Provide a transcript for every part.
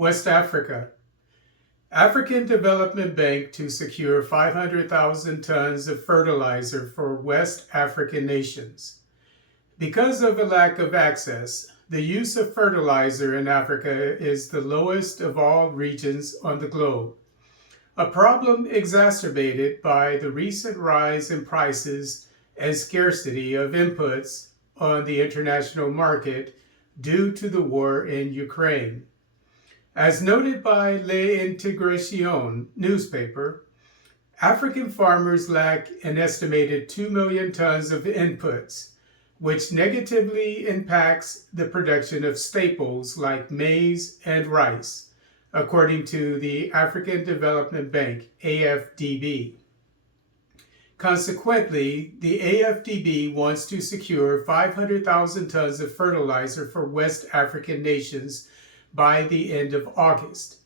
West Africa. African Development Bank to secure 500,000 tons of fertilizer for West African nations. Because of a lack of access, the use of fertilizer in Africa is the lowest of all regions on the globe, a problem exacerbated by the recent rise in prices and scarcity of inputs on the international market due to the war in Ukraine. As noted by L'Integration newspaper, African farmers lack an estimated 2 million tons of inputs, which negatively impacts the production of staples like maize and rice, according to the African Development Bank, AfDB. Consequently, the AfDB wants to secure 500,000 tons of fertilizer for West African nations by the end of August.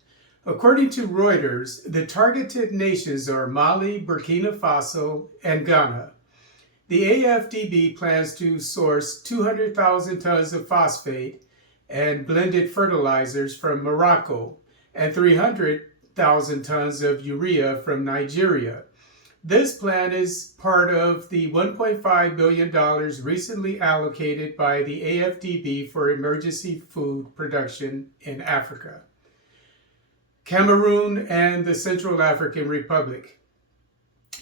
According to Reuters, the targeted nations are Mali, Burkina Faso, and Ghana. The AfDB plans to source 200,000 tons of phosphate and blended fertilizers from Morocco and 300,000 tons of urea from Nigeria. This plan is part of the $1.5 billion recently allocated by the AfDB for emergency food production in Africa. Cameroon and the Central African Republic.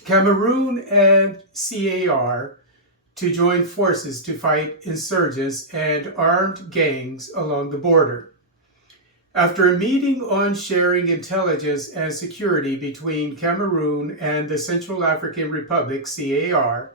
Cameroon and CAR to join forces to fight insurgents and armed gangs along the border. After a meeting on sharing intelligence and security between Cameroon and the Central African Republic, CAR,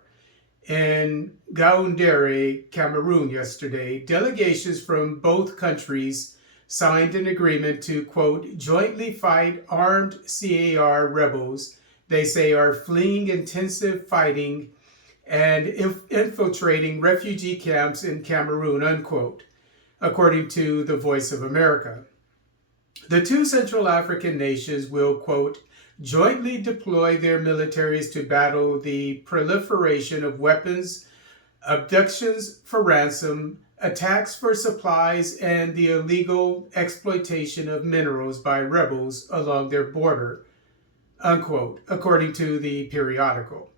in Yaoundé, Cameroon yesterday, delegations from both countries signed an agreement to, quote, jointly fight armed CAR rebels they say are fleeing intensive fighting and infiltrating refugee camps in Cameroon, unquote, according to the Voice of America. The two Central African nations will, quote, jointly deploy their militaries to battle the proliferation of weapons, abductions for ransom, attacks for supplies, and the illegal exploitation of minerals by rebels along their border, unquote, according to the periodical.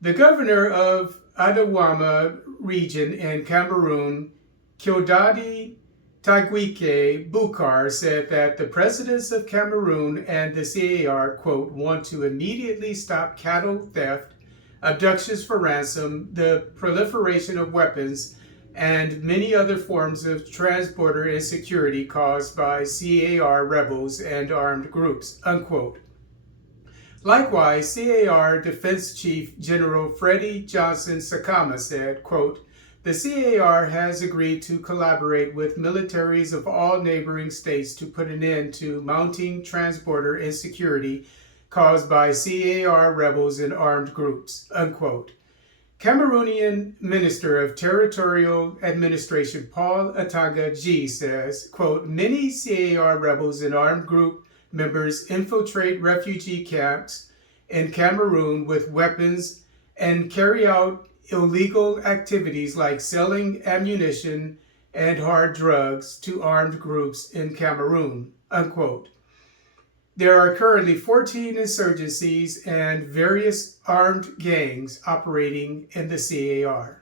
The governor of Adawama region in Cameroon, Kyodadi Taguike Bukar, said that the presidents of Cameroon and the CAR, quote, want to immediately stop cattle theft, abductions for ransom, the proliferation of weapons, and many other forms of transborder insecurity caused by CAR rebels and armed groups, unquote. Likewise, CAR Defense Chief General Freddie Johnson Sakama said, quote, the CAR has agreed to collaborate with militaries of all neighboring states to put an end to mounting transborder insecurity caused by CAR rebels and armed groups, unquote. Cameroonian Minister of Territorial Administration Paul Atanga G says, quote, many CAR rebels and armed group members infiltrate refugee camps in Cameroon with weapons and carry out illegal activities like selling ammunition and hard drugs to armed groups in Cameroon, unquote. There are currently 14 insurgencies and various armed gangs operating in the CAR.